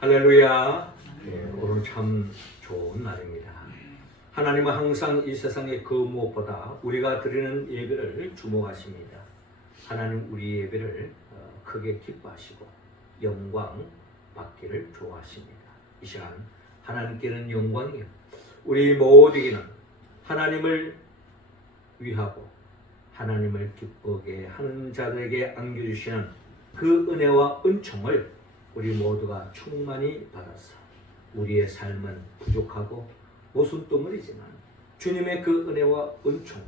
할렐루야. 오늘 참 좋은 날입니다. 하나님은 항상 이 세상의 그 무엇보다 우리가 드리는 예배를 주목하십니다. 하나님 우리 예배를 크게 기뻐하시고 영광 받기를 좋아하십니다. 이 시간 하나님께는 영광이요, 우리 모두에게는 하나님을 위하고 하나님을 기쁘게 하는 자들에게 안겨주시는 그 은혜와 은총을 우리 모두가 충만히 받아서 우리의 삶은 부족하고 모순도물이지만 주님의 그 은혜와 은총을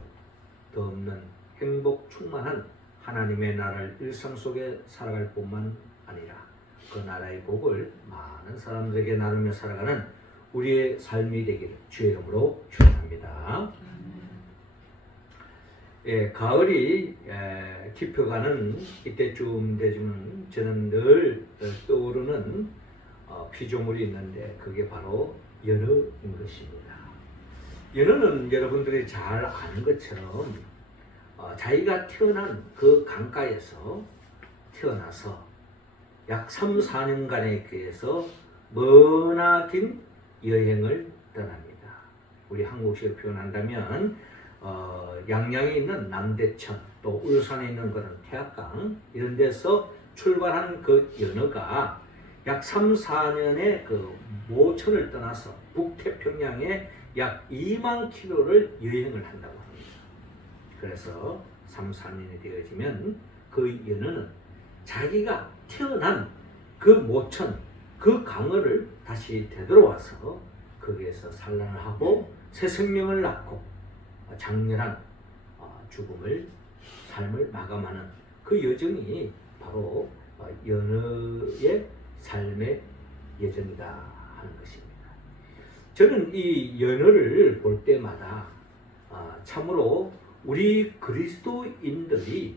더없는 행복 충만한 하나님의 나라를 일상 속에 살아갈 뿐만 아니라 그 나라의 복을 많은 사람들에게 나누며 살아가는 우리의 삶이 되기를 주의 이름으로 축원합니다. 가을이 깊어가는 이때쯤 되면 저는 늘 떠오르는 피조물이 있는데 그게 바로 연어인 것입니다. 연어는 여러분들이 잘 아는 것처럼 자기가 태어난 그 강가에서 태어나서 약 3, 4년간에 그에서 머나긴 여행을 떠납니다. 우리 한국식으로 표현한다면 양양에 있는 남대천, 또 울산에 있는 그런 태학강 이런 데서 출발한 그 연어가 약 3, 4년에 그 모천을 떠나서 북태평양에 약 2만 킬로를 여행을 한다고 합니다. 그래서 3, 4년이 되어지면 그 연어는 자기가 태어난 그 모천, 그 강어를 다시 되돌아와서 거기에서 산란을 하고 새 생명을 낳고 장렬한 삶을 마감하는 그 여정이 바로 연어의 삶의 여정이다 하는 것입니다. 저는 이 연어를 볼 때마다 참으로 우리 그리스도인들이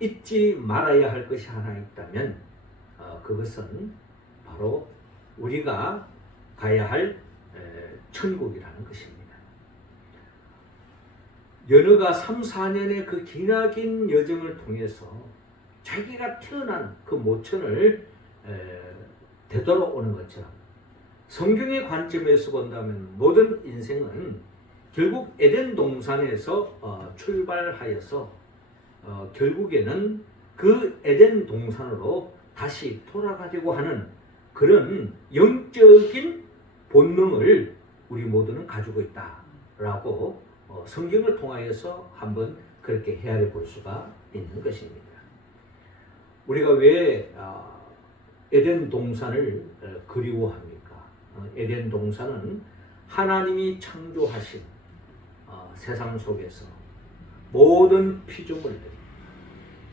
잊지 말아야 할 것이 하나 있다면 그것은 바로 우리가 가야 할 천국이라는 것입니다. 연어가 3, 4년의 그 기나긴 여정을 통해서 자기가 태어난 그 모천을 되돌아오는 것처럼 성경의 관점에서 본다면 모든 인생은 결국 에덴 동산에서 출발하여서 결국에는 그 에덴 동산으로 다시 돌아가려고 하는 그런 영적인 본능을 우리 모두는 가지고 있다라고 성경을 통하여서 한번 그렇게 헤아려 볼 수가 있는 것입니다. 우리가 왜 에덴 동산을 그리워합니까? 에덴 동산은 하나님이 창조하신 세상 속에서 모든 피조물들이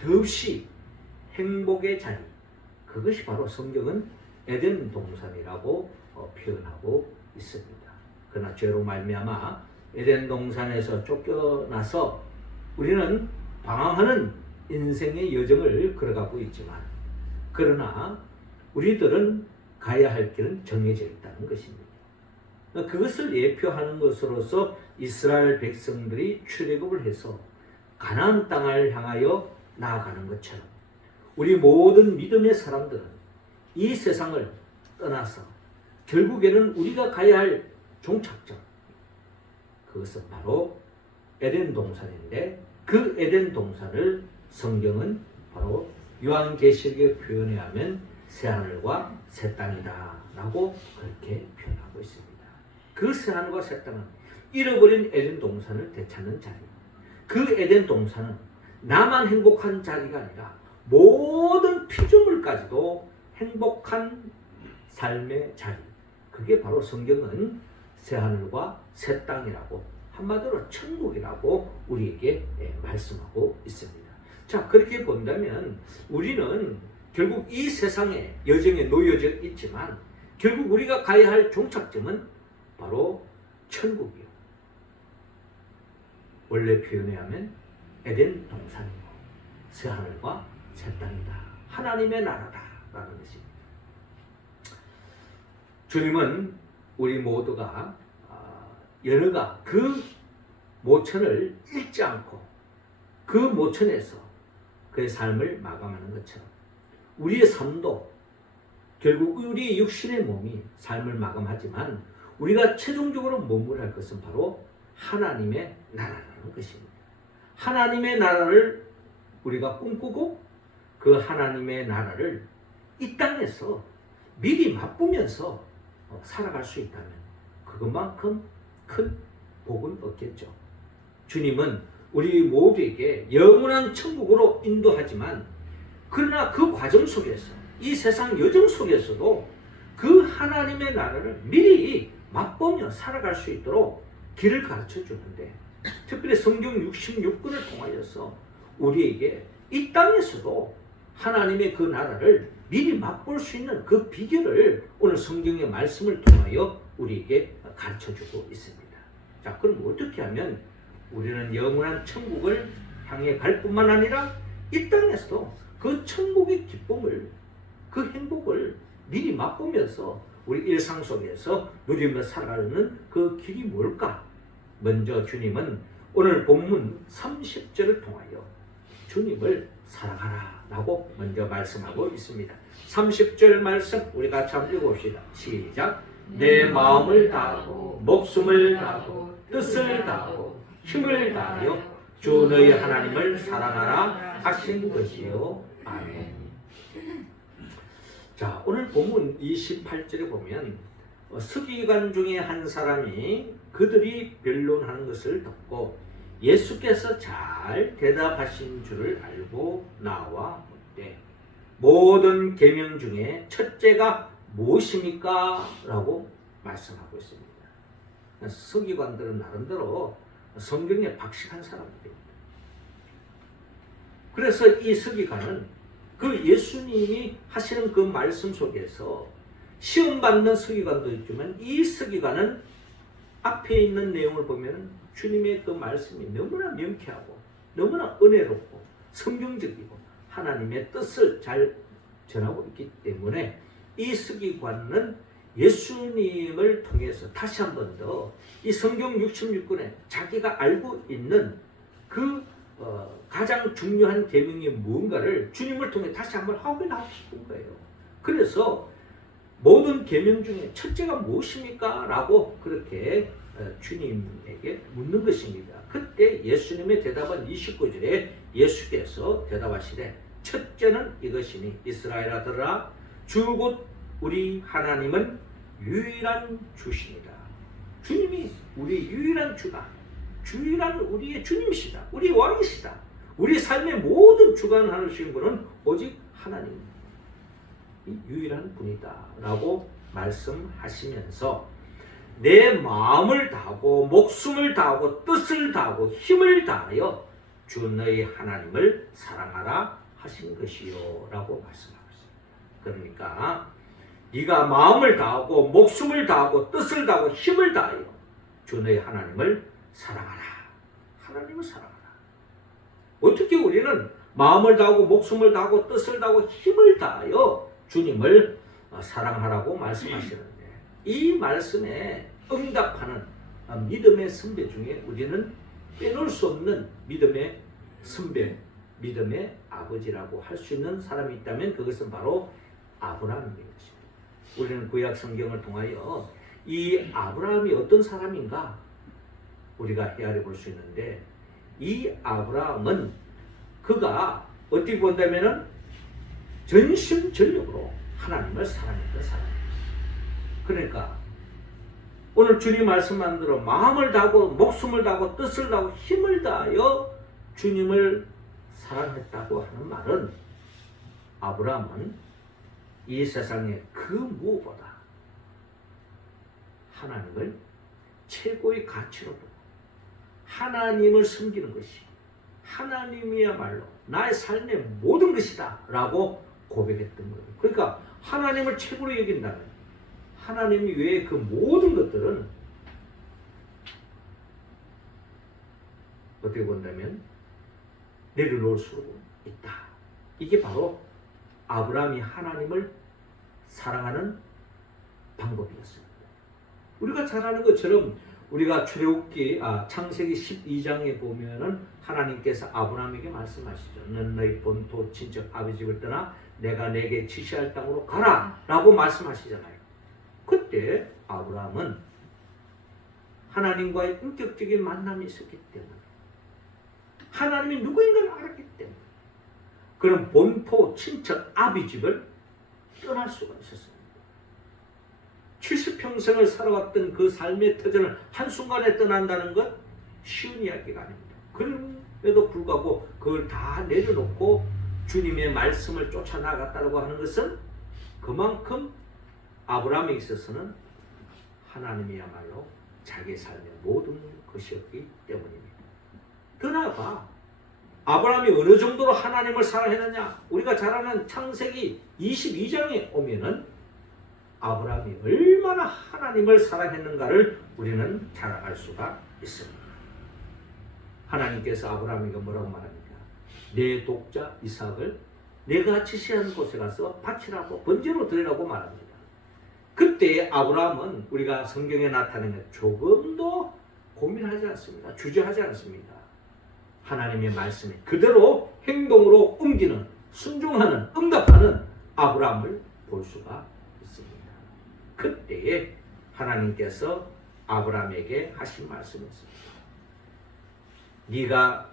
더없이 행복의 자리, 그것이 바로 성경은 에덴 동산이라고 표현하고 있습니다. 그러나 죄로 말미암아 에덴 동산에서 쫓겨나서 우리는 방황하는 인생의 여정을 걸어가고 있지만, 그러나 우리들은 가야 할 길은 정해져 있다는 것입니다. 그것을 예표하는 것으로서 이스라엘 백성들이 출애굽을 해서 가나안 땅을 향하여 나아가는 것처럼 우리 모든 믿음의 사람들은 이 세상을 떠나서 결국에는 우리가 가야 할 종착점, 그것은 바로 에덴 동산인데 그 에덴 동산을 성경은 바로 요한계시록에 표현해 하면 새하늘과 새 땅이다 라고 그렇게 표현하고 있습니다. 그 새하늘과 새 땅은 잃어버린 에덴 동산을 되찾는 자리, 그 에덴 동산은 나만 행복한 자리가 아니라 모든 피조물까지도 행복한 삶의 자리, 그게 바로 성경은 새하늘과 새 땅이라고, 한마디로 천국이라고 우리에게 말씀하고 있습니다. 자, 그렇게 본다면 우리는 결국 이 세상의 여정에 놓여져 있지만 결국 우리가 가야 할 종착점은 바로 천국이요, 원래 표현해 하면 에덴 동산이고 새하늘과 새 땅이다, 하나님의 나라다 라는 것입니다. 주님은 우리 모두가 연어가 그 모천을 잃지 않고 그 모천에서 그의 삶을 마감하는 것처럼 우리의 삶도 결국 우리 육신의 몸이 삶을 마감하지만 우리가 최종적으로 머물할 것은 바로 하나님의 나라라는 것입니다. 하나님의 나라를 우리가 꿈꾸고 그 하나님의 나라를 이 땅에서 미리 맛보면서 살아갈 수 있다면 그것만큼 큰 복은 없겠죠. 주님은 우리 모두에게 영원한 천국으로 인도하지만 그러나 그 과정 속에서 이 세상 여정 속에서도 그 하나님의 나라를 미리 맛보며 살아갈 수 있도록 길을 가르쳐 주는데 특별히 성경 66권을 통하여서 우리에게 이 땅에서도 하나님의 그 나라를 미리 맛볼 수 있는 그 비결을 오늘 성경의 말씀을 통하여 우리에게 가르쳐 주고 있습니다. 자, 그럼 어떻게 하면 우리는 영원한 천국을 향해 갈 뿐만 아니라 이 땅에서도 그 천국의 기쁨을, 그 행복을 미리 맛보면서 우리 일상 속에서 누리며 살아가는 그 길이 뭘까? 먼저 주님은 오늘 본문 30절을 통하여 주님을 사랑하라 라고 먼저 말씀하고 있습니다. 30절 말씀 우리 같이 한번 읽어봅시다. 시작. 내 마음을 다하고 목숨을 다하고 뜻을 다하고 힘을 다하여 주 너희 하나님을 사랑하라 하신 것이요. 아멘. 자, 오늘 본문 28절에 보면 서기관 중에 한 사람이 그들이 변론하는 것을 듣고 예수께서 잘 대답하신 줄을 알고 나와 묻되 모든 계명 중에 첫째가 무엇입니까? 라고 말씀하고 있습니다. 서기관들은 나름대로 성경에 박식한 사람들입니다. 그래서 이 서기관은 그 예수님이 하시는 그 말씀 속에서 시험받는 서기관도 있지만 이 서기관은 앞에 있는 내용을 보면 주님의 그 말씀이 너무나 명쾌하고 너무나 은혜롭고 성경적이고 하나님의 뜻을 잘 전하고 있기 때문에 이 서기관은 예수님을 통해서 다시 한 번 더 이 성경 66권에 자기가 알고 있는 그 가장 중요한 계명이 무언가를 주님을 통해 다시 한번 확인하고 싶은 거예요. 그래서 모든 계명 중에 첫째가 무엇입니까? 라고 그렇게 주님에게 묻는 것입니다. 그때 예수님의 대답은 29절에 예수께서 대답하시되 첫째는 이것이니 이스라엘아 들으라 주 곧 우리 하나님은 유일한 주시니라. 주님이 우리 유일한 주다. 유일한 우리의 주님이시다. 우리 왕이시다. 우리 삶의 모든 주관하시는 분은 오직 하나님 유일한 분이다 라고 말씀하시면서 내 마음을 다하고 목숨을 다하고 뜻을 다하고 힘을 다하여 주 너희 하나님을 사랑하라 하신 것이요 라고 말씀하고 있습니다. 그러니까 네가 마음을 다하고 목숨을 다하고 뜻을 다하고 힘을 다하여 주 너희 하나님을 사랑하라. 하나님을 사랑하라. 어떻게 우리는 마음을 다하고 목숨을 다하고 뜻을 다하고 힘을 다하여 주님을 사랑하라고 말씀하시는데 이 말씀에 응답하는 믿음의 선배 중에 우리는 빼놓을 수 없는 믿음의 선배, 믿음의 아버지라고 할 수 있는 사람이 있다면 그것은 바로 아브라함인 것입니다. 우리는 구약 성경을 통하여 이 아브라함이 어떤 사람인가 우리가 헤아려 볼 수 있는데 이 아브라함은 그가 어떻게 본다면은 전심전력으로 하나님을 사랑했던 사람입니다. 그러니까 오늘 주님 말씀한 대로 마음을 다하고 목숨을 다하고 뜻을 다하고 힘을 다하여 주님을 사랑했다고 하는 말은 아브라함은 이 세상에 그 무엇보다 하나님을 최고의 가치로 두고 하나님을 섬기는 것이 하나님이야말로 나의 삶의 모든 것이다 라고 고백했던 거예요. 그러니까 하나님을 최고로 여긴다면 하나님 외에 그 모든 것들은 어떻게 본다면 내려놓을 수 있다. 이게 바로 아브라함이 하나님을 사랑하는 방법이었습니다. 우리가 잘 아는 것처럼 우리가 창세기 12장에 보면은 하나님께서 아브라함에게 말씀하시죠. 넌 너희 본토 친척 아버지 집을 떠나 내가 내게 지시할 땅으로 가라 라고 말씀하시잖아요. 그때 아브라함은 하나님과의 인격적인 만남이 있었기 때문에, 하나님이 누구인가를 알았기 때문에 그런 본토 친척 아비집을 떠날 수가 있었습니다. 70평생을 살아왔던 그 삶의 터전을 한순간에 떠난다는 것 쉬운 이야기가 아닙니다. 그럼에도 불구하고 그걸 다 내려놓고 주님의 말씀을 쫓아나갔다고 하는 것은 그만큼 아브라함에 있어서는 하나님이야말로 자기 삶의 모든 것이었기 때문입니다. 더 나아가 아브라함이 어느 정도로 하나님을 사랑했느냐, 우리가 잘 아는 창세기 22장에 오면은 아브라함이 얼마나 하나님을 사랑했는가를 우리는 잘 알 수가 있습니다. 하나님께서 아브라함에게 뭐라고 말합니까? 내 독자 이삭을 내가 지시하는 곳에 가서 바치라고, 번제로 드리라고 말합니다. 그때 아브라함은 우리가 성경에 나타낸 것 조금도 고민하지 않습니다. 주저하지 않습니다. 하나님의 말씀에 그대로 행동으로 옮기는, 순종하는, 응답하는 아브라함을 볼 수가 있습니다. 그때에 하나님께서 아브라함에게 하신 말씀이었습니다. 네가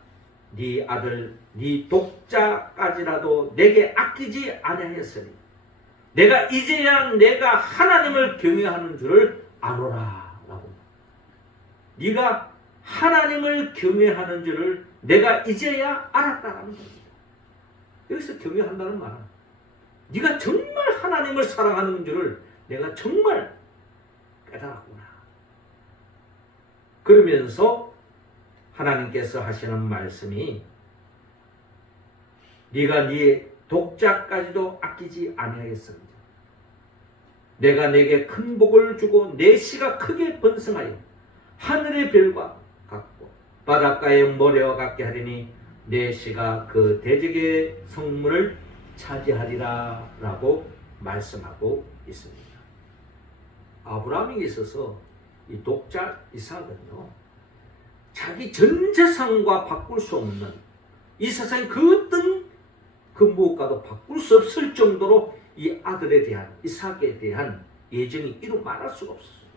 네 아들, 네 독자까지라도 내게 아끼지 아니하였으니 내가 이제야 내가 하나님을 경외하는 줄을 아노라 라고. 네가 하나님을 경외하는 줄을 내가 이제야 알았다라는 겁니다. 여기서 경외한다는 말은 네가 정말 하나님을 사랑하는 줄을 내가 정말 깨달았구나. 그러면서 하나님께서 하시는 말씀이 네가 네 독자까지도 아끼지 아니하였습니다. 내가 내게 큰 복을 주고 내 씨가 크게 번성하여 하늘의 별과 같고 바닷가의 모래와 같게 하리니 내 씨가 그 대적의 성문을 차지하리라 라고 말씀하고 있습니다. 아브라함에게 있어서 이 독자 이삭은요, 자기 전 재산과 바꿀 수 없는, 이 세상의 그 어떤 그 무엇과도 바꿀 수 없을 정도로 이 아들에 대한, 이삭에 대한 예정이 이루 말할 수가 없었습니다.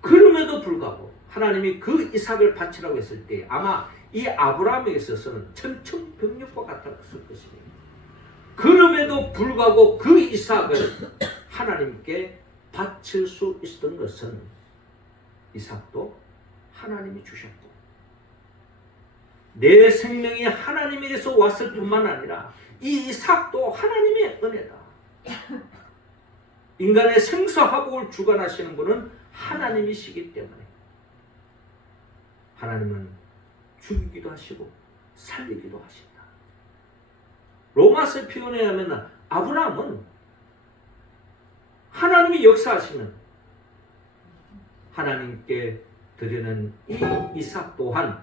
그럼에도 불구하고 하나님이 그 이삭을 바치라고 했을 때 아마 이 아브라함에 있어서는 천천병력과 같았을 것입니다. 그럼에도 불구하고 그 이삭을 하나님께 바칠 수 있었던 것은 이삭도 하나님이 주셨고, 내 생명이 하나님에게서 왔을 뿐만 아니라 이 이삭도 하나님의 은혜다. 인간의 생사화복을 주관하시는 분은 하나님이시기 때문에 하나님은 죽이기도 하시고 살리기도 하신다. 로마서 표현에 하면 아브라함은 하나님이 역사하시는, 하나님께 드리는 이 이삭 또한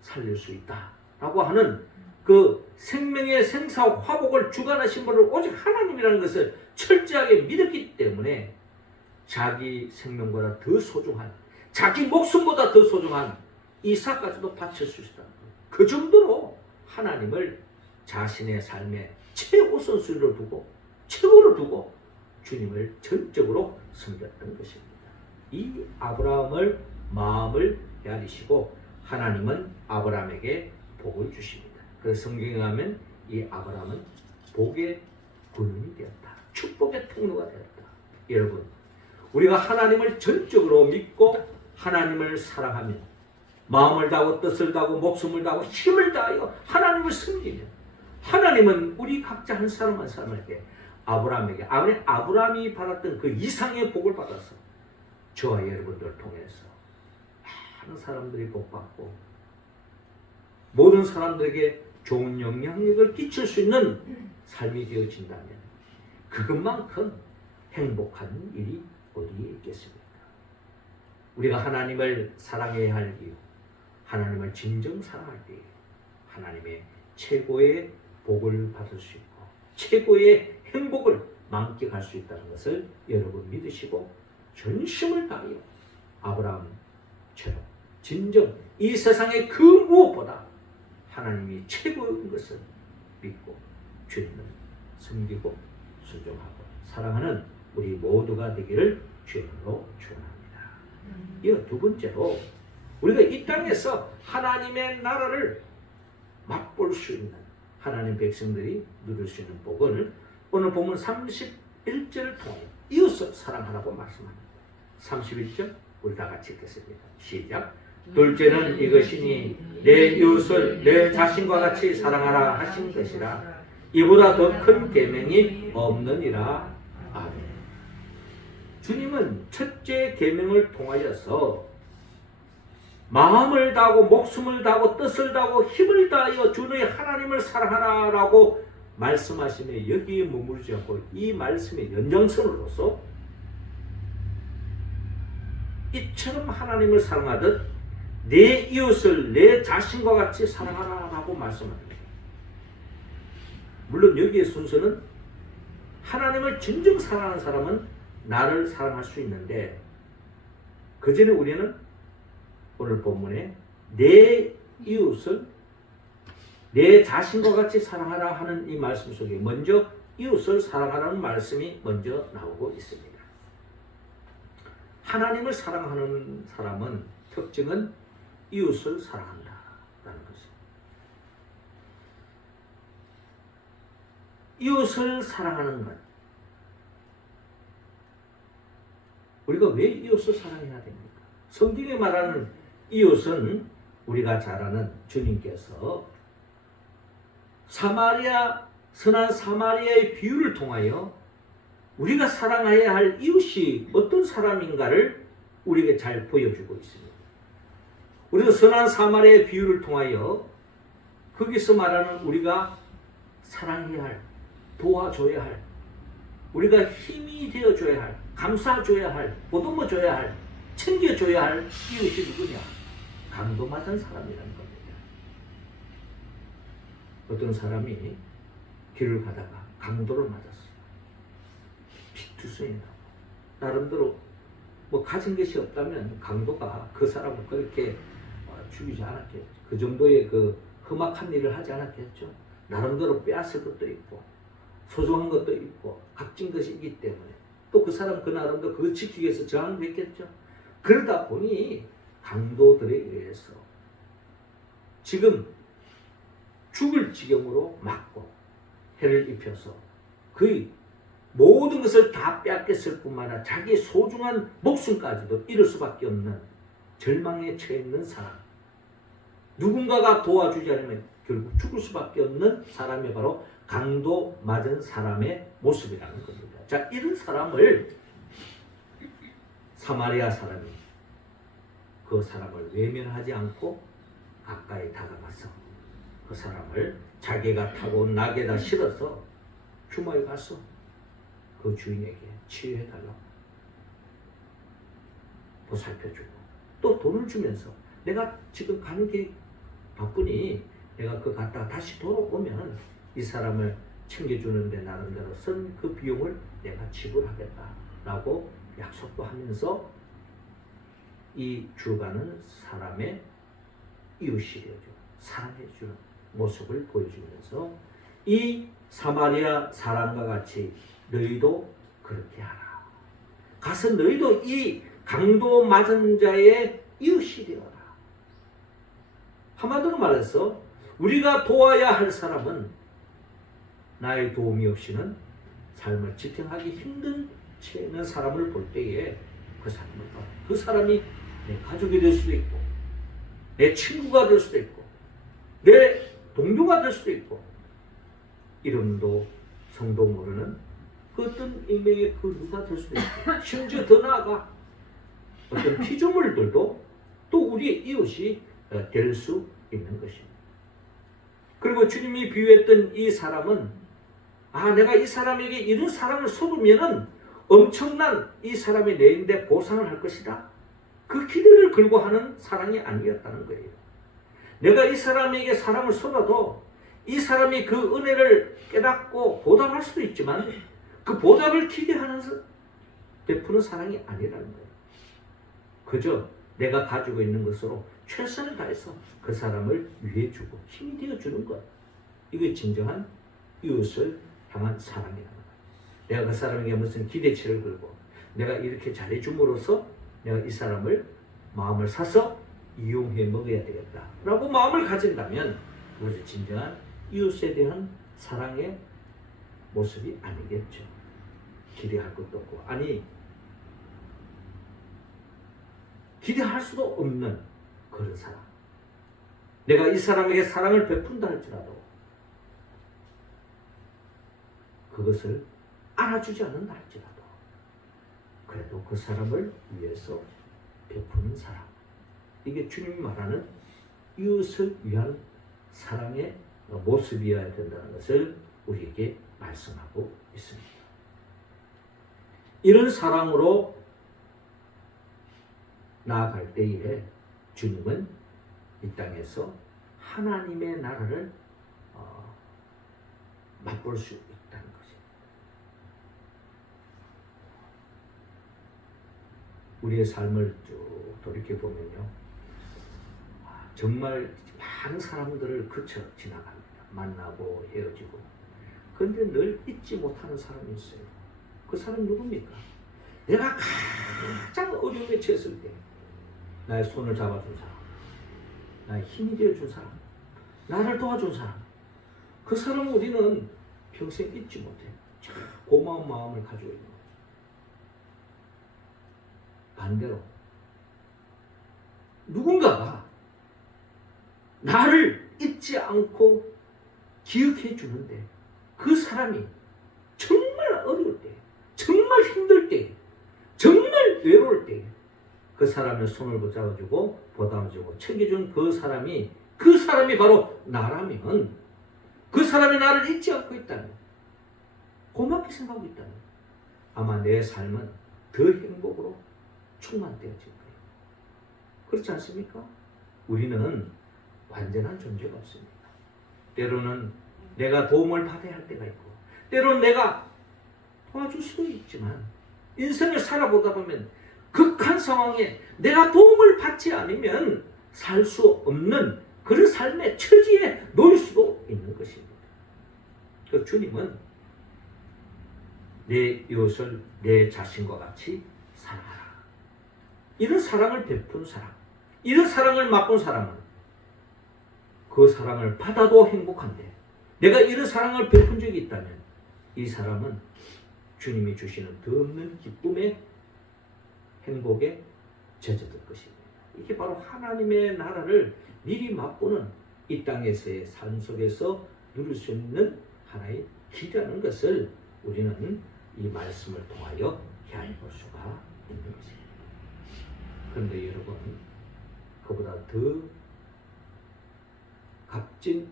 살릴 수 있다라고 하는 그 생명의 생사 화복을 주관하신 분을 오직 하나님이라는 것을 철저하게 믿었기 때문에 자기 생명보다 더 소중한, 자기 목숨보다 더 소중한 이삭까지도 바칠 수 있다는 거예요. 그 정도로 하나님을 자신의 삶의 최우선순위로 두고, 최고로 두고 주님을 전적으로 섬겼던 것입니다. 이 아브라함을 마음을 헤아리시고 하나님은 아브라함에게 복을 주십니다. 그래서 성경에 가면 이 아브라함은 복의 근원이 되었다. 축복의 통로가 되었다. 여러분, 우리가 하나님을 전적으로 믿고 하나님을 사랑하며 마음을 다하고 뜻을 다하고 목숨을 다하고 힘을 다하여 하나님을 섬기면 하나님은 우리 각자 한 사람 한 사람에게 아브라함에게 아브라함이 받았던 그 이상의 복을 받아서 저와 여러분들을 통해서 많은 사람들이 복받고 모든 사람들에게 좋은 영향력을 끼칠 수 있는 삶이 되어진다면 그것만큼 행복한 일이 어디에 있겠습니까? 우리가 하나님을 사랑해야 할 이유, 하나님을 진정 사랑할 때 하나님의 최고의 복을 받을 수 있고 최고의 행복을 만끽할 수 있다는 것을 여러분 믿으시고 전심을 다하여 아브라함처럼 진정 이 세상의 그 무엇보다 하나님이 최고인 것을 믿고 주님을 섬기고 순종하고 사랑하는 우리 모두가 되기를 주님으로 축원합니다. 이어 두 번째로 우리가 이 땅에서 하나님의 나라를 맛볼 수 있는 하나님 백성들이 누릴 수 있는 복을 오늘 보면 31절을 통해 이웃을 사랑하라고 말씀합니다. 31절 우리 다 같이 읽겠습니다. 시작. 둘째는 이것이니 내 이웃을 내 자신과 같이 사랑하라 하신 것이라. 이보다 더 큰 계명이 없느니라. 아멘. 주님은 첫째 계명을 통하여서 마음을 다하고 목숨을 다하고 뜻을 다하고 힘을 다하여 주의 하나님을 사랑하라라고 말씀하시며 여기에 머무르지 않고 이 말씀의 연장선으로서 이처럼 하나님을 사랑하듯 내 이웃을 내 자신과 같이 사랑하라라고 말씀합니다. 물론 여기의 순서는 하나님을 진정 사랑하는 사람은 나를 사랑할 수 있는데 그 전에 우리는 오늘 본문에 내 이웃을 내 자신과 같이 사랑하라 하는 이 말씀 속에 먼저 이웃을 사랑하라는 말씀이 먼저 나오고 있습니다. 하나님을 사랑하는 사람은 특징은 이웃을 사랑한다라는 것입니다. 이웃을 사랑하는 것. 우리가 왜 이웃을 사랑해야 됩니까? 성경에 말하는 이웃은 우리가 잘 아는 주님께서 선한 사마리아의 비유를 통하여 우리가 사랑해야 할 이웃이 어떤 사람인가를 우리에게 잘 보여주고 있습니다. 우리가 선한 사마리아의 비유를 통하여 거기서 말하는 우리가 사랑해야 할, 도와줘야 할, 우리가 힘이 되어줘야 할, 감싸줘야 할, 보듬어줘야 할, 챙겨줘야 할 이웃이 누구냐? 강도맞은 사람이라는 겁니다. 어떤 사람이 길을 가다가 강도를 맞았어요. 피투성이 나고 나름대로 뭐 가진 것이 없다면 강도가 그 사람을 그렇게 죽이지 않았겠죠. 그 정도의 그 험악한 일을 하지 않았겠죠. 나름대로 빼앗을 것도 있고 소중한 것도 있고 값진 것이 있기 때문에 또 그 사람 그 나름대로 그걸 지키기 위해서 저항을 했겠죠. 그러다 보니 강도들에 의해서 지금 죽을 지경으로 맞고 해를 입혀서 그의 모든 것을 다 빼앗겼을 뿐만 아니라 자기 소중한 목숨까지도 잃을 수밖에 없는 절망에 처해 있는 사람, 누군가가 도와주지 않으면 결국 죽을 수밖에 없는 사람이 바로 강도 맞은 사람의 모습이라는 겁니다. 자, 이런 사람을 사마리아 사람이 그 사람을 외면하지 않고 가까이 다가가서 그 사람을 자기가 타고 온 낙에다 실어서 주마에 가서 그 주인에게 치유해달라고 보살펴주고 또 돈을 주면서 내가 지금 가는 게 바쁘니 내가 그 갔다가 다시 돌아오면 이 사람을 챙겨주는데 나름대로 쓴 그 비용을 내가 지불하겠다라고 약속도 하면서 이 죽어가는 사람의 이웃이 되어주고 사랑해주는 모습을 보여주면서 이 사마리아 사람과 같이 너희도 그렇게 하라. 가서 너희도 이 강도 맞은 자의 이웃이 되어라. 한마디로 말해서 우리가 도와야 할 사람은 나의 도움이 없이는 삶을 지탱하기 힘든 채 있는 사람을 볼 때에 그 사람을 봐. 그 사람이 내 가족이 될 수도 있고 내 친구가 될 수도 있고 내 동료가 될 수도 있고 이름도 성도 모르는 그 어떤 인명의 그 누가 될 수도 있고 심지어 더 나아가 어떤 피조물들도 또 우리의 이웃이 될 수 있는 것입니다. 그리고 주님이 비유했던 이 사람은 내가 이 사람에게 이런 사랑을 쏟으면은 엄청난 이 사람이 내인데 보상을 할 것이다. 그 기대를 걸고 하는 사랑이 아니었다는 거예요. 내가 이 사람에게 사랑을 쏟아도 이 사람이 그 은혜를 깨닫고 보답할 수도 있지만 그 보답을 기대하면서 베푸는 사랑이 아니라는 거예요. 그저 내가 가지고 있는 것으로 최선을 다해서 그 사람을 위해주고 힘이 되어주는 것. 이게 진정한 이웃을 향한 사랑이라는 거예요. 내가 그 사람에게 무슨 기대치를 걸고 내가 이렇게 잘해줌으로써 내가 이 사람을 마음을 사서 이용해 먹어야 되겠다라고 마음을 가진다면 그것이 진정한 이웃에 대한 사랑의 모습이 아니겠죠. 기대할 것도 없고, 아니 기대할 수도 없는 그런 사랑. 내가 이 사람에게 사랑을 베푼다 할지라도 그것을 알아주지 않는다 할지라도 그래도 그 사람을 위해서 베푸는 사랑. 이게 주님이 말하는 이웃을 위한 사랑의 모습이어야 된다는 것을 우리에게 말씀하고 있습니다. 이런 사랑으로 나아갈 때에 주님은 이 땅에서 하나님의 나라를 맛볼 수 있다는 것입니다. 우리의 삶을 쭉 돌이켜보면요, 정말 많은 사람들을 거쳐 지나갑니다. 만나고 헤어지고. 그런데 늘 잊지 못하는 사람이 있어요. 그 사람 누굽니까? 내가 가장 어려움에 처했을 때 나의 손을 잡아준 사람, 나의 힘이 되어준 사람, 나를 도와준 사람, 그 사람을 우리는 평생 잊지 못해요. 참 고마운 마음을 가지고 있는 거죠. 반대로 누군가가 나를 잊지 않고 기억해 주는데 그 사람이 정말 어려울 때, 정말 힘들 때, 정말 외로울 때 그 사람의 손을 붙잡아주고 보담해주고 챙겨준 그 사람이 바로 나라면, 그 사람이 나를 잊지 않고 있다면, 고맙게 생각하고 있다면 아마 내 삶은 더 행복으로 충만되어질 거예요. 그렇지 않습니까? 우리는 완전한 존재가 없습니다. 때로는 내가 도움을 받아야 할 때가 있고, 때로는 내가 도와줄 수도 있지만, 인생을 살아보다 보면 극한 상황에 내가 도움을 받지 않으면 살 수 없는 그런 삶의 처지에 놓일 수도 있는 것입니다. 그 주님은 내 이웃을 내 자신과 같이 사랑하라. 이런 사랑을 베푼 사람, 이런 사랑을 맛본 사람은 그 사랑을 받아도 행복한데, 내가 이런 사랑을 베푼 적이 있다면 이 사람은 주님이 주시는 더 없는 기쁨의 행복에 젖어들 것입니다. 이게 바로 하나님의 나라를 미리 맛보는 이 땅에서의 삶 속에서 누릴 수 있는 하나의 길이라는 것을 우리는 이 말씀을 통하여 헤아려 볼 수가 있는 것입니다. 그런데 여러분, 그보다 더 값진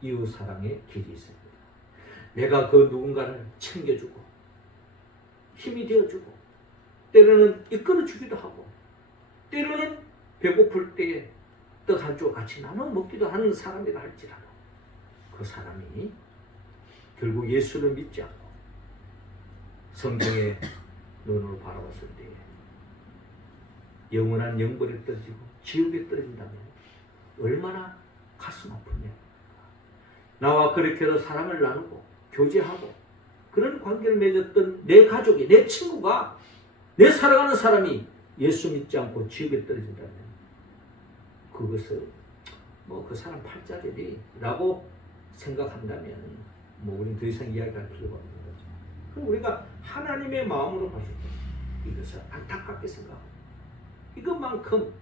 이웃 사랑의 길이 있습니다. 내가 그 누군가를 챙겨주고 힘이 되어주고 때로는 이끌어주기도 하고 때로는 배고플 때에 떡 한 조각 같이 나눠 먹기도 하는 사람이라 할지라도 그 사람이 결국 예수를 믿지 않고 성경의 눈으로 바라봤을 때에 영원한 영벌에 떨어지고 지옥에 떨어진다면 얼마나 가슴 아프냐. 나와 그렇게도 사랑을 나누고 교제하고 그런 관계를 맺었던 내 가족이, 내 친구가, 내 사랑하는 사람이 예수 믿지 않고 지옥에 떨어진다면 그것을 그 사람 팔자리라고 생각한다면 우리는 더 이상 이야기할 필요가 없는 거죠. 그럼 우리가 하나님의 마음으로 봤을 때 이것을 안타깝게 생각하고 이것만큼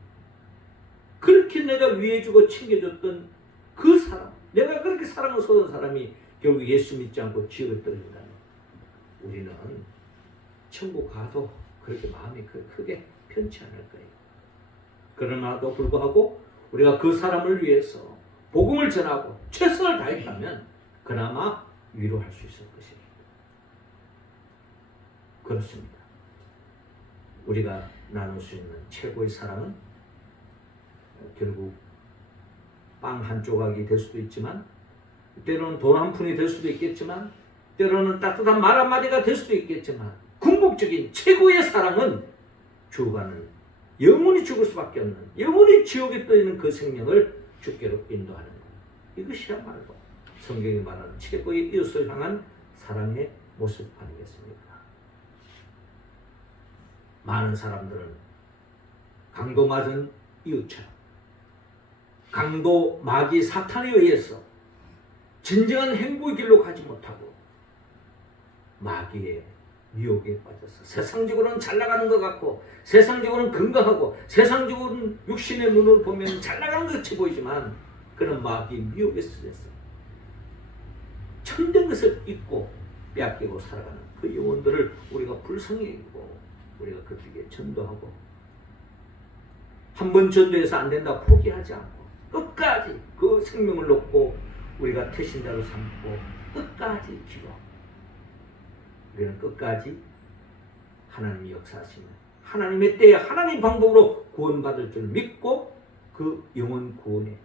그렇게 내가 위해주고 챙겨줬던 그 사람, 내가 그렇게 사랑을 쏟은 사람이 결국 예수 믿지 않고 지옥에 떨어진다면 우리는 천국 가도 그렇게 마음이 크게 편치 않을 거예요. 그러나도 불구하고 우리가 그 사람을 위해서 복음을 전하고 최선을 다했다면 그나마 위로할 수 있을 것입니다. 그렇습니다. 우리가 나눌 수 있는 최고의 사랑은 결국 빵 한 조각이 될 수도 있지만, 때로는 돈 한 푼이 될 수도 있겠지만, 때로는 따뜻한 말 한마디가 될 수도 있겠지만, 궁극적인 최고의 사랑은 죽어가는, 영원히 죽을 수밖에 없는, 영원히 지옥에 떠있는 그 생명을 주께로 인도하는 것. 이것이야말로 성경이 말하는 최고의 이웃을 향한 사랑의 모습 아니겠습니까? 많은 사람들은 강도 맞은 이웃처럼 강도 마귀 사탄에 의해서 진정한 행복의 길로 가지 못하고 마귀의 유혹에 빠져서 세상적으로는 잘 나가는 것 같고 세상적으로는 건강하고 세상적으로는 육신의 눈으로 보면 잘 나가는 것 같이 보이지만 그는 마귀의 유혹에 쓰여서 참된 것을 잊고 빼앗기고 살아가는 그 영혼들을 우리가 불쌍히 여기고 우리가 그들에게 전도하고 한 번 전도해서 안 된다고 포기하지 않고 끝까지 그 생명을 놓고 우리가 태신자로 삼고 끝까지 기도 우리는 끝까지 하나님이 역사하시는 하나님의 때에 하나님 방법으로 구원받을 줄 믿고 그 영혼 구원에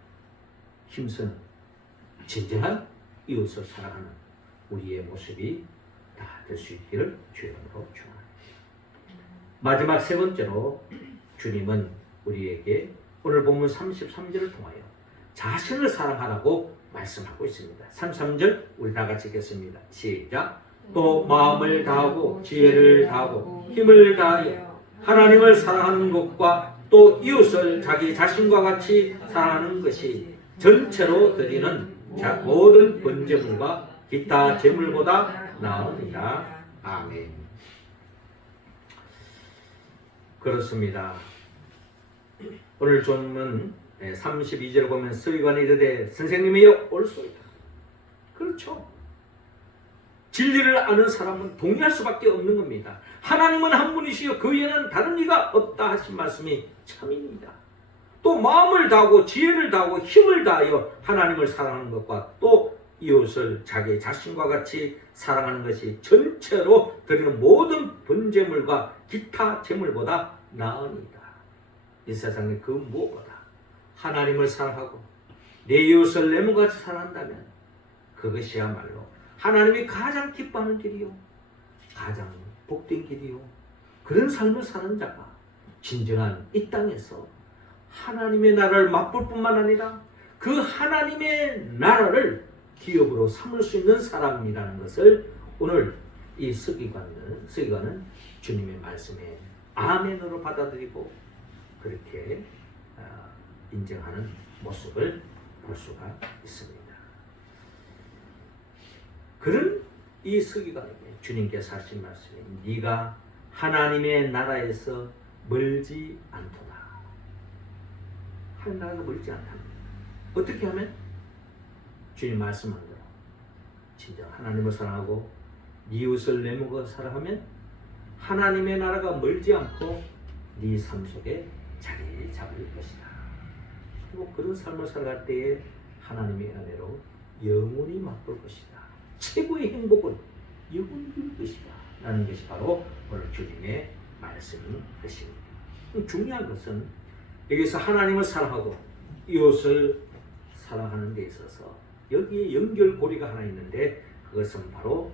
힘쓰는 진정한 이웃을 사랑하는 우리의 모습이 다 될 수 있기를 주님으로 축원합니다. 마지막 세 번째로 주님은 우리에게 오늘 본문 33절을 통하여 자신을 사랑하라고 말씀하고 있습니다. 33절 우리 다 같이 읽겠습니다. 시작. 또 마음을 다하고 지혜를 다하고 힘을 다하여 하나님을 사랑하는 것과 또 이웃을 자기 자신과 같이 사랑하는 것이 전체로 드리는 모든 번제물과 기타 제물보다 나으니라. 아멘. 그렇습니다. 오늘 본문 32절을 보면 서기관이 이르되 선생님이여 올소이다. 그렇죠. 진리를 아는 사람은 동의할 수밖에 없는 겁니다. 하나님은 한 분이시여 그 외에는 다른 이가 없다 하신 말씀이 참입니다. 또 마음을 다하고 지혜를 다하고 힘을 다하여 하나님을 사랑하는 것과 또 이웃을 자기 자신과 같이 사랑하는 것이 전체로 드리는 모든 번제물과 기타 제물보다 나으니이다. 이 세상에 그 무엇보다 하나님을 사랑하고 내 이웃을 내 몸같이 사랑한다면 그것이야말로 하나님이 가장 기뻐하는 길이요 가장 복된 길이요 그런 삶을 사는 자가 진정한 이 땅에서 하나님의 나라를 맛볼 뿐만 아니라 그 하나님의 나라를 기업으로 삼을 수 있는 사람이라는 것을 오늘 이 서기관은 주님의 말씀에 아멘으로 받아들이고 그렇게 인정하는 모습을 볼 수가 있습니다. 그런 이 서기관에게 주님께서 하신 말씀이 네가 하나님의 나라에서 멀지 않도다. 하나님 나라가 멀지 않답니다. 어떻게 하면? 주님 말씀한 대로 진정 하나님을 사랑하고 이웃을 내 몸과 사랑하면 하나님의 나라가 멀지 않고 네 삶 속에 자리 잡을 것이다. 그리고 그런 삶을 살아갈 때에 하나님의 은혜로 영원히 맛볼 것이다. 최고의 행복은 영원히 누릴 것이다. 라는 것이 바로 오늘 주님의 말씀인 것입니다. 중요한 것은 여기서 하나님을 사랑하고 이웃을 사랑하는 데 있어서 여기에 연결고리가 하나 있는데 그것은 바로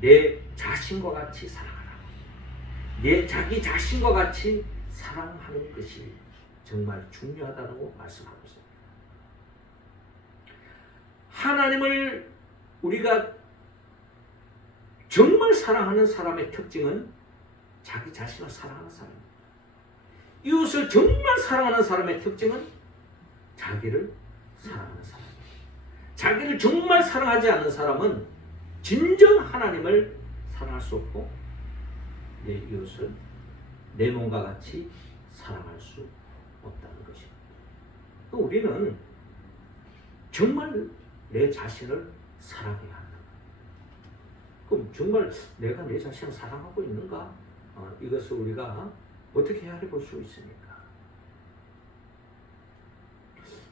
내 자신과 같이 사랑하라. 내 자기 자신과 같이 사랑하는 것이 정말 중요하다고 말씀하고 있습니다. 하나님을 우리가 정말 사랑하는 사람의 특징은 자기 자신을 사랑하는 사람입니다. 이웃을 정말 사랑하는 사람의 특징은 자기를 사랑하는 사람. 자기를 정말 사랑하지 않는 사람은 진정 하나님을 사랑할 수 없고 내 이웃을 내 몸과 같이 사랑할 수 없다는 것입니다. 우리는 정말 내 자신을 사랑해야 한다. 그럼 정말 내가 내 자신을 사랑하고 있는가? 이것을 우리가 어떻게 헤아려 볼 수 있습니까?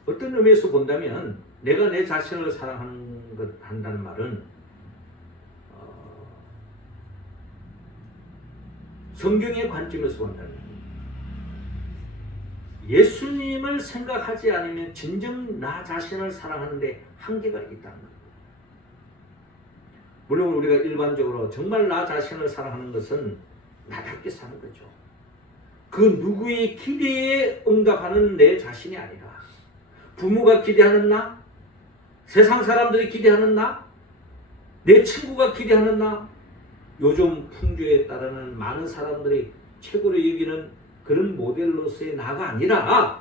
어떤 의미에서 본다면 내가 내 자신을 사랑하는 것 한다는 말은 성경의 관점에서 본다면 예수님을 생각하지 않으면 진정 나 자신을 사랑하는데 한계가 있다는 겁니다. 물론 우리가 일반적으로 정말 나 자신을 사랑하는 것은 나답게 사는 거죠. 그 누구의 기대에 응답하는 내 자신이 아니라 부모가 기대하는 나, 세상 사람들이 기대하는 나? 내 친구가 기대하는 나? 요즘 풍조에 따르는 많은 사람들이 최고로 여기는 그런 모델로서의 나가 아니라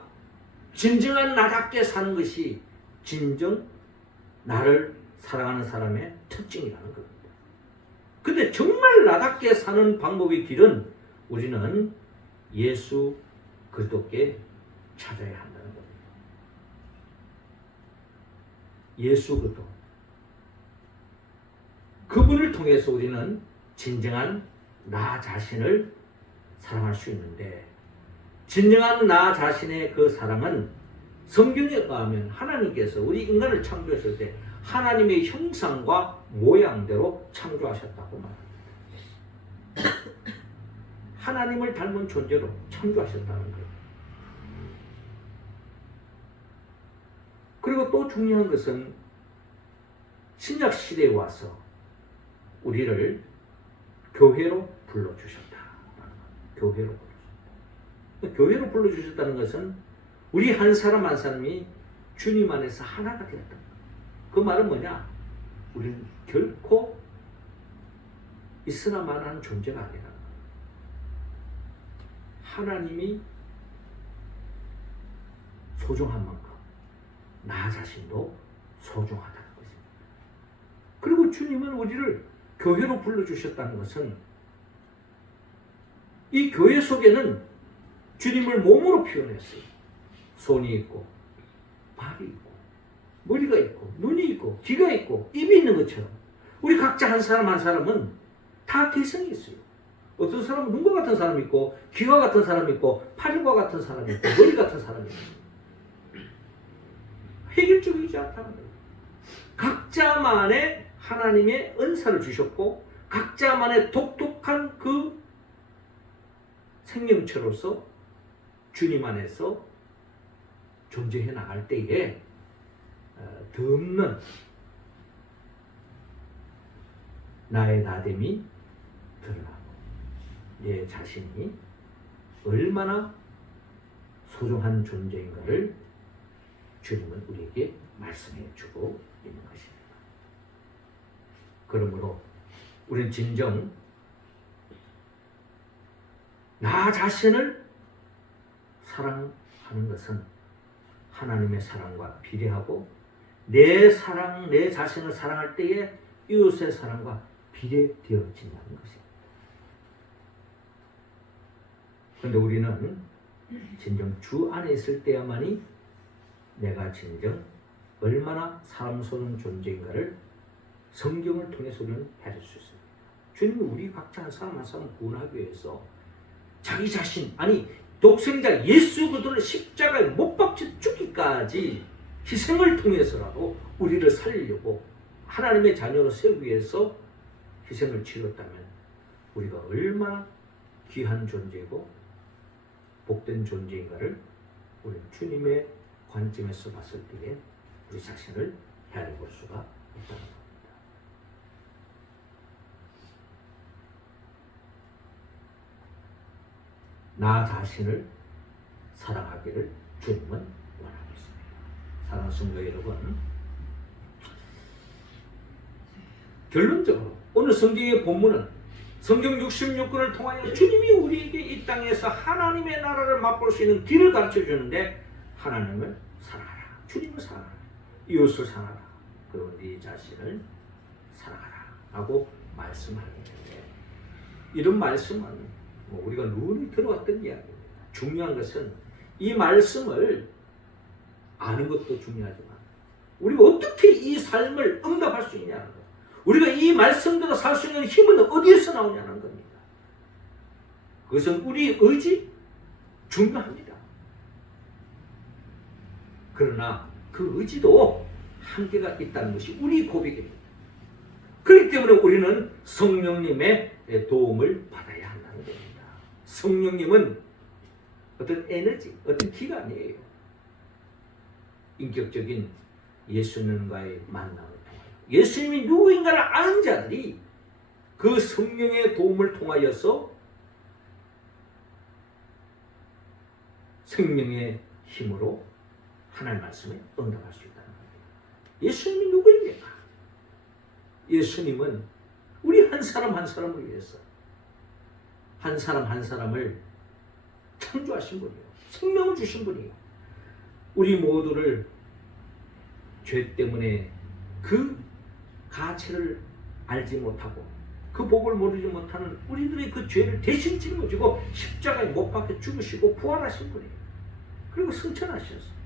진정한 나답게 사는 것이 진정 나를 사랑하는 사람의 특징이라는 겁니다. 근데 정말 나답게 사는 방법의 길은 우리는 예수 그리스도께 찾아야 한다는 겁니다. 예수 그리스도. 그분을 통해서 우리는 진정한 나 자신을 사랑할 수 있는데, 진정한 나 자신의 그 사랑은 성경에 의하면 하나님께서 우리 인간을 창조했을 때 하나님의 형상과 모양대로 창조하셨다고 말합니다. 하나님을 닮은 존재로 창조하셨다는 거예요. 그리고 또 중요한 것은 신약 시대에 와서 우리를 교회로 불러주셨다. 교회로 불러주셨다. 교회로 불러주셨다는 것은 우리 한 사람 한 사람이 주님 안에서 하나가 되었다. 그 말은 뭐냐? 우리는 결코 있으나마나한 존재가 아니라 하나님이 소중한 만큼 나 자신도 소중하다는 것입니다. 그리고 주님은 우리를 교회로 불러주셨다는 것은 이 교회 속에는 주님을 몸으로 표현했어요. 손이 있고 발이 있고 머리가 있고 눈이 있고 귀가 있고 입이 있는 것처럼 우리 각자 한 사람 한 사람은 다 개성이 있어요. 어떤 사람은 눈과 같은 사람이 있고 귀와 같은 사람이 있고 팔과 같은 사람이 있고 머리 같은 사람이 있고 획일적이지 않다는 거예요. 각자만의 하나님의 은사를 주셨고 각자만의 독특한 그 생명체로서 주님 안에서 존재해 나갈 때에 덧없는 나의 나됨이 드러나고 내 자신이 얼마나 소중한 존재인가를 주님은 우리에게 말씀해 주고 있는 것입니다. 그러므로 우리는 진정 나 자신을 사랑하는 것은 하나님의 사랑과 비례하고 내 사랑, 내 자신을 사랑할 때에 이웃의 사랑과 비례되어진다는 것입니다. 그런데 우리는 진정 주 안에 있을 때야만이 내가 진정 얼마나 사람 소는 존재인가를 성경을 통해서 우리는 해줄 수 있습니다. 주님은 우리 각자 한 사람 한 사람 구원하기 위해서 자기 자신, 아니 독생자 예수 그리스도를 십자가에 못 박혀 죽기까지 희생을 통해서라도 우리를 살리려고 하나님의 자녀로 세우기 위해서 희생을 치렀다면 우리가 얼마나 귀한 존재이고 복된 존재인가를 우리 주님의 관점에서 봤을 때에 우리 자신을 헤아려 볼 수가 있다는 겁니다. 나 자신을 사랑하기를 주님은 원하고 있습니다. 사랑하는 성도 여러분, 결론적으로 오늘 성경의 본문은 성경 66권을 통하여 주님이 우리에게 이 땅에서 하나님의 나라를 맛볼 수 있는 길을 가르쳐 주는데 하나님을 사랑하라, 주님을 사랑하라, 이웃을 사랑하라, 그리고 네 자신을 사랑하라 하고 말씀하는데 이런 말씀은 우리가 눈이 들어왔던 이야기입니다. 중요한 것은 이 말씀을 아는 것도 중요하지만 우리가 어떻게 이 삶을 응답할 수 있냐는 것, 우리가 이 말씀대로 살 수 있는 힘은 어디에서 나오냐는 겁니다. 그것은 우리 의지 중요합니다. 그러나 그 의지도 한계가 있다는 것이 우리 고백입니다. 그렇기 때문에 우리는 성령님의 도움을 받아야 한다는 겁니다. 성령님은 어떤 에너지, 어떤 기관이에요. 인격적인 예수님과의 만남을 통하여 예수님이 누구인가를 아는 자들이 그 성령의 도움을 통하여서 생명의 힘으로 하나님의 말씀에 응답할 수 있다는 겁니다. 예수님이 누구입니까? 예수님은 우리 한 사람 한 사람을 위해서 한 사람 한 사람을 창조하신 분이에요. 생명을 주신 분이에요. 우리 모두를 죄 때문에 그 가치를 알지 못하고 그 복을 모르지 못하는 우리들의 그 죄를 대신 짊어지고 십자가에 못 박혀 죽으시고 부활하신 분이에요. 그리고 승천하셨어요.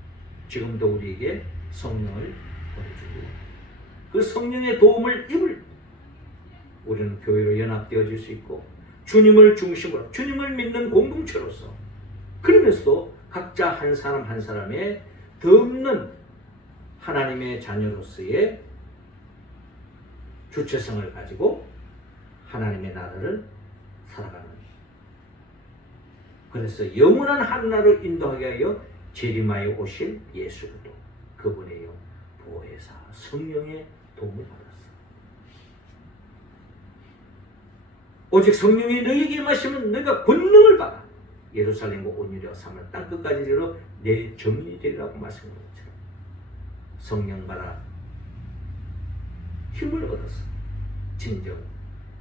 지금도 우리에게 성령을 보내주고 그 성령의 도움을 입을 우리는 교회로 연합되어질 수 있고 주님을 중심으로 주님을 믿는 공동체로서 그러면서도 각자 한 사람 한 사람의 덧없는 하나님의 자녀로서의 주체성을 가지고 하나님의 나라를 살아가는 그래서 영원한 하나로 인도하게 하여 재림하여 오실 예수 그리스도 그분의 보혜사 성령의 도움을 받았어. 오직 성령이 너희에게 임하시면 너희가 권능을 받아 예루살렘과 온유리와 사마리아 땅끝까지 이르러 내 증인이 되리라고 말씀한 것처럼 성령 받아 힘을 얻었어. 진정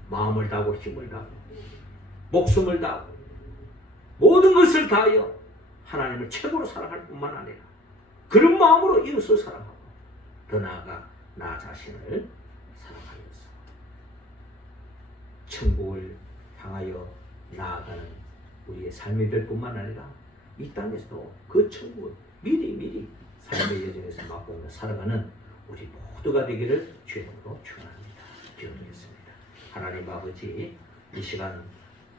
마음을 다하고 힘을 다하고 목숨을 다하고 모든 것을 다하여 하나님을 최고로 사랑할 뿐만 아니라 그런 마음으로 이웃을 사랑하고 더 나아가 나 자신을 사랑하면서 천국을 향하여 나아가는 우리의 삶이 될 뿐만 아니라 이 땅에서도 그 천국을 미리 삶의 여정에서 맛보며 살아가는 우리 모두가 되기를 주님으로 축원합니다. 기도드리겠습니다. 하나님 아버지, 이 시간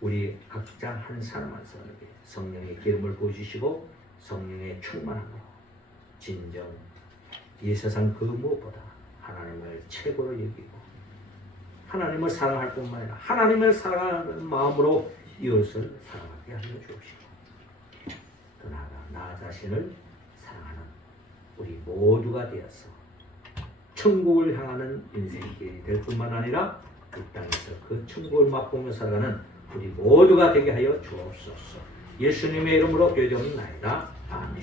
우리 각자 한 사람 한 사람에게 성령의 기름을 부어주시고 성령의 충만함으로 진정 이 세상 그 무엇보다 하나님을 최고로 여기고 하나님을 사랑할 뿐만 아니라 하나님을 사랑하는 마음으로 이웃을 사랑하게 하여 주옵시고 더 나아가 나 자신을 사랑하는 우리 모두가 되어서 천국을 향하는 인생길이 될 뿐만 아니라 이 땅에서 그 천국을 맛보며 살아가는 우리 모두가 되게 하여 주옵소서. 예수님의 이름으로 기도드립니다. 아멘.